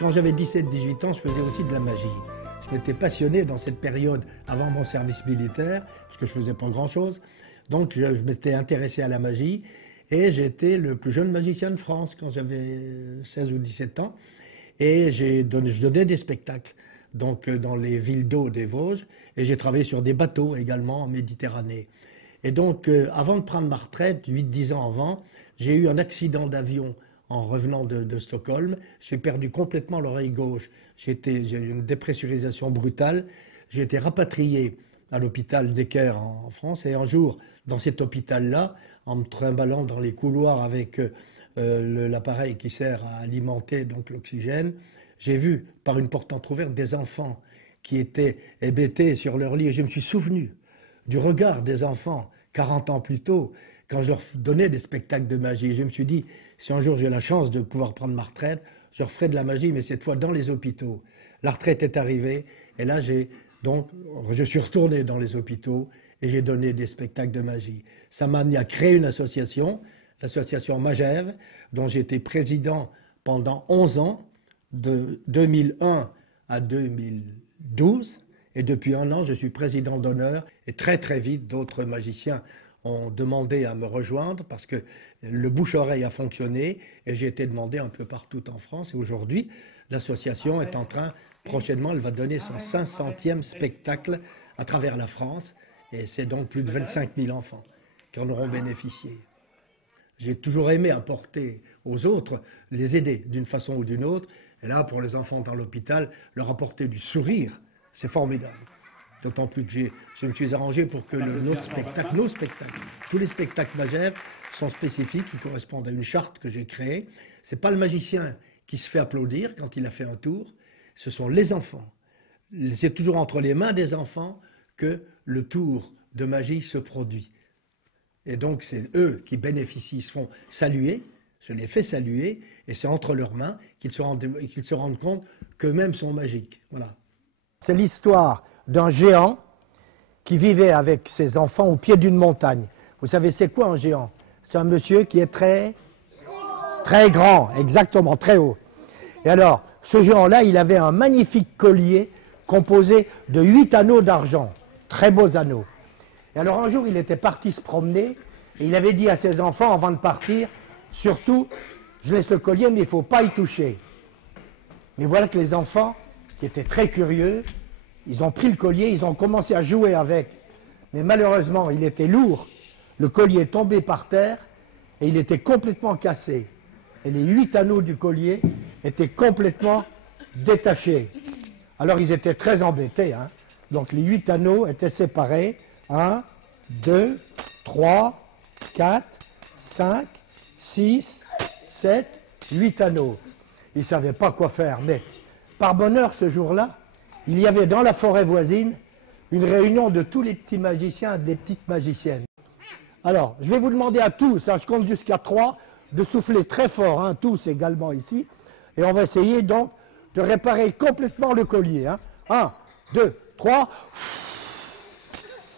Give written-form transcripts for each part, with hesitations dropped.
Quand j'avais 17-18 ans, je faisais aussi de la magie. Je m'étais passionné dans cette période avant mon service militaire, parce que je ne faisais pas grand-chose. Donc je m'étais intéressé à la magie et j'étais le plus jeune magicien de France quand j'avais 16 ou 17 ans. Et je donnais des spectacles donc, dans les villes d'eau des Vosges et j'ai travaillé sur des bateaux également en Méditerranée. Et donc avant de prendre ma retraite, 8-10 ans avant, j'ai eu un accident d'avion en revenant de Stockholm. J'ai perdu complètement l'oreille gauche. J'ai eu une dépressurisation brutale. J'ai été rapatrié à l'hôpital Necker en France. Et un jour, dans cet hôpital-là, en me trimballant dans les couloirs avec l'appareil qui sert à alimenter donc l'oxygène, j'ai vu par une porte entrouverte des enfants qui étaient hébétés sur leur lit. Et je me suis souvenu du regard des enfants 40 ans plus tôt, quand je leur donnais des spectacles de magie. Je me suis dit, si un jour j'ai la chance de pouvoir prendre ma retraite, je referai de la magie, mais cette fois dans les hôpitaux. La retraite est arrivée, et là je suis retourné dans les hôpitaux et j'ai donné des spectacles de magie. Ça m'a amené à créer une association, l'association Magève, dont j'ai été président pendant 11 ans, de 2001 à 2012. Et depuis un an, je suis président d'honneur. Et très très vite, d'autres magiciens ont demandé à me rejoindre parce que le bouche-oreille a fonctionné et j'ai été demandé un peu partout en France. Et aujourd'hui, l'association est en train, prochainement, elle va donner son 500e spectacle à travers la France. Et c'est donc plus de 25 000 enfants qui en auront bénéficié. J'ai toujours aimé apporter aux autres, les aider d'une façon ou d'une autre. Et là, pour les enfants dans l'hôpital, leur apporter du sourire, c'est formidable. D'autant plus que je me suis arrangé pour que nos spectacles, tous les spectacles Magève sont spécifiques, qui correspondent à une charte que j'ai créée. Ce n'est pas le magicien qui se fait applaudir quand il a fait un tour, ce sont les enfants. C'est toujours entre les mains des enfants que le tour de magie se produit. Et donc c'est eux qui bénéficient, ils se font saluer, je les fais saluer, et c'est entre leurs mains qu'ils se rendent compte qu'eux-mêmes sont magiques. Voilà. C'est l'histoire d'un géant qui vivait avec ses enfants au pied d'une montagne. Vous savez c'est quoi un géant? C'est un monsieur qui est très grand, exactement, très haut. Et alors, ce géant-là, il avait un magnifique collier composé de 8 anneaux d'argent, très beaux anneaux. Et alors un jour, il était parti se promener, et il avait dit à ses enfants, avant de partir, surtout, je laisse le collier, mais il ne faut pas y toucher. Mais voilà que les enfants, qui étaient très curieux, ils ont pris le collier, ils ont commencé à jouer avec. Mais malheureusement, il était lourd, le collier est tombé par terre, et il était complètement cassé. Et les 8 anneaux du collier étaient complètement détachés. Alors ils étaient très embêtés, hein. Donc les 8 anneaux étaient séparés. 1, 2, 3, 4, 5, 6, 7, 8 anneaux. Ils ne savaient pas quoi faire, mais par bonheur, ce jour-là, il y avait dans la forêt voisine une réunion de tous les petits magiciens et des petites magiciennes. Alors, je vais vous demander à tous, hein, je compte jusqu'à 3, de souffler très fort, hein, tous également ici, et on va essayer donc de réparer complètement le collier. Hein. 1, 2, 3...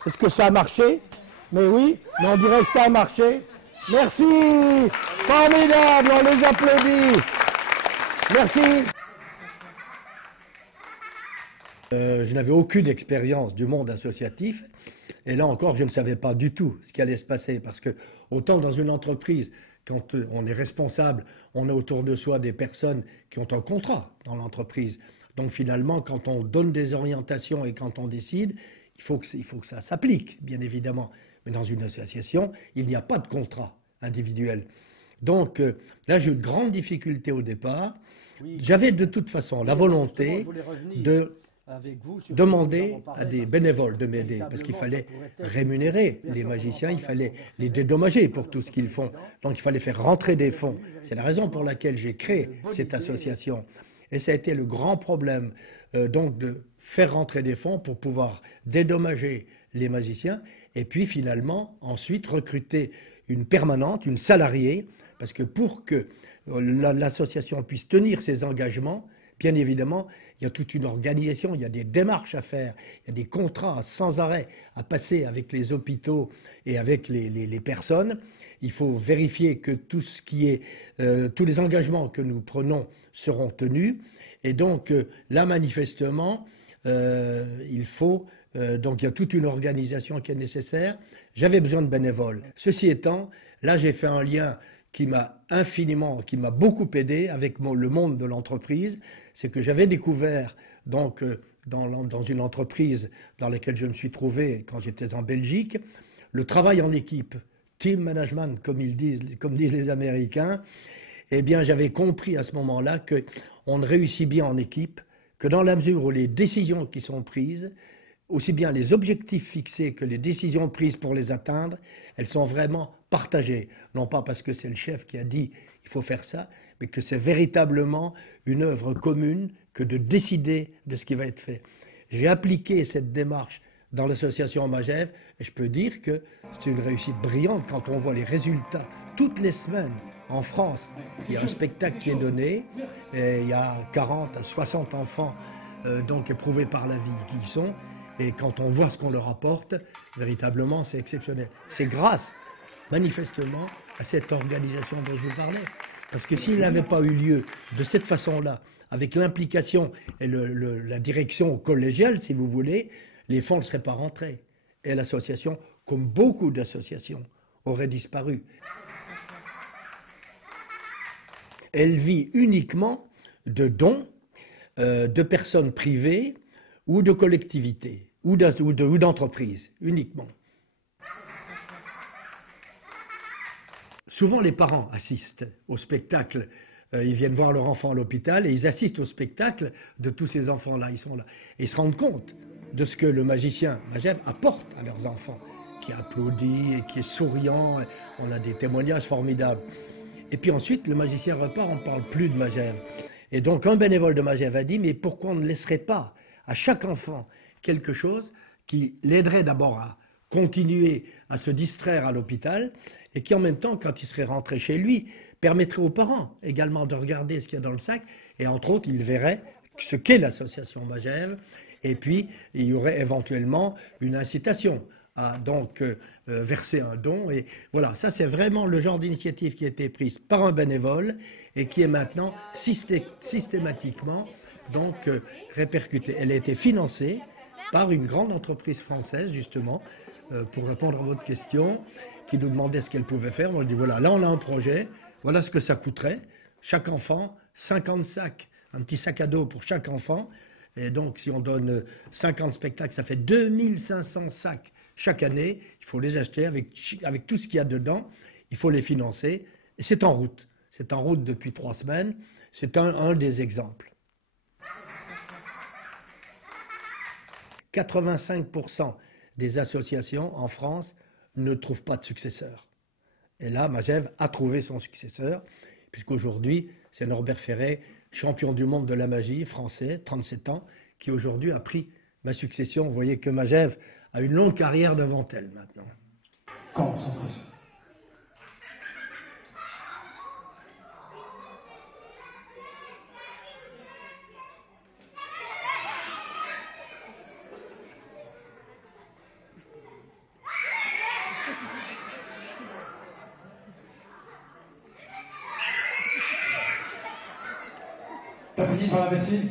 Est-ce que ça a marché? Mais oui, mais on dirait que ça a marché. Merci! Formidable, on les applaudit. Merci. Je n'avais aucune expérience du monde associatif. Et là encore, je ne savais pas du tout ce qui allait se passer. Parce que autant dans une entreprise, quand on est responsable, on a autour de soi des personnes qui ont un contrat dans l'entreprise. Donc finalement, quand on donne des orientations et quand on décide, il faut que ça s'applique, bien évidemment. Mais dans une association, il n'y a pas de contrat individuel. Donc là, j'ai eu de grandes difficultés au départ. Oui, j'avais de toute façon la volonté de demander à des bénévoles de m'aider, parce qu'il fallait rémunérer les magiciens, il fallait les dédommager pour tout ce qu'ils font. Donc il fallait faire rentrer des fonds. C'est la raison pour laquelle j'ai créé cette association. Et ça a été le grand problème, donc de faire rentrer des fonds pour pouvoir dédommager les magiciens et puis finalement ensuite recruter une permanente, une salariée, parce que pour que l'association puisse tenir ses engagements, bien évidemment, il y a toute une organisation, il y a des démarches à faire, il y a des contrats sans arrêt à passer avec les hôpitaux et avec les personnes. Il faut vérifier que tout ce qui est, tous les engagements que nous prenons seront tenus. Et donc là, manifestement, il faut... donc il y a toute une organisation qui est nécessaire. J'avais besoin de bénévoles. Ceci étant, là j'ai fait un lien qui m'a beaucoup aidé avec le monde de l'entreprise. C'est que j'avais découvert donc dans une entreprise dans laquelle je me suis trouvé quand j'étais en Belgique, le travail en équipe, team management comme disent les Américains. Eh bien j'avais compris à ce moment-là qu'on ne réussit bien en équipe que dans la mesure où les décisions qui sont prises, aussi bien les objectifs fixés que les décisions prises pour les atteindre, elles sont vraiment partagées. Non pas parce que c'est le chef qui a dit il faut faire ça, mais que c'est véritablement une œuvre commune que de décider de ce qui va être fait. J'ai appliqué cette démarche dans l'association Magev et je peux dire que c'est une réussite brillante quand on voit les résultats toutes les semaines. En France, il y a un spectacle qui est donné, et il y a 40 à 60 enfants donc éprouvés par la vie qui y sont. Et quand on voit ce qu'on leur apporte, véritablement, c'est exceptionnel. C'est grâce, manifestement, à cette organisation dont je vous parlais. Parce que s'il n'avait pas eu lieu de cette façon-là, avec l'implication et la direction collégiale, si vous voulez, les fonds ne seraient pas rentrés. Et l'association, comme beaucoup d'associations, aurait disparu. Elle vit uniquement de dons de personnes privées ou de collectivités ou d'entreprises, uniquement. Souvent, les parents assistent au spectacle. Ils viennent voir leur enfant à l'hôpital et ils assistent au spectacle de tous ces enfants-là. Ils sont là. Et ils se rendent compte de ce que le magicien Magev apporte à leurs enfants, qui applaudit et qui est souriant. On a des témoignages formidables. Et puis ensuite, le magicien repart, on ne parle plus de Magev. Et donc, un bénévole de Magev a dit, mais pourquoi on ne laisserait pas à chaque enfant quelque chose qui l'aiderait d'abord à continuer à se distraire à l'hôpital et qui en même temps, quand il serait rentré chez lui, permettrait aux parents également de regarder ce qu'il y a dans le sac et entre autres, ils verraient ce qu'est l'association Magev et puis il y aurait éventuellement une incitation à donc verser un don. Et voilà, ça c'est vraiment le genre d'initiative qui a été prise par un bénévole et qui est maintenant systématiquement donc répercutée. Elle a été financée par une grande entreprise française, justement, pour répondre à votre question, qui nous demandait ce qu'elle pouvait faire. On lui dit, voilà, là on a un projet, voilà ce que ça coûterait. Chaque enfant, 50 sacs, un petit sac à dos pour chaque enfant. Et donc, si on donne 50 spectacles, ça fait 2500 sacs chaque année. Il faut les acheter avec tout ce qu'il y a dedans. Il faut les financer. Et c'est en route. C'est en route depuis 3 semaines. C'est un des exemples. 85% des associations en France ne trouvent pas de successeur. Et là, Magev a trouvé son successeur, puisqu'aujourd'hui, c'est Norbert Ferré, champion du monde de la magie, français, 37 ans, qui aujourd'hui a pris ma succession. Vous voyez que Magev a une longue carrière devant elle maintenant. Concentration. T'as fini par la vessie?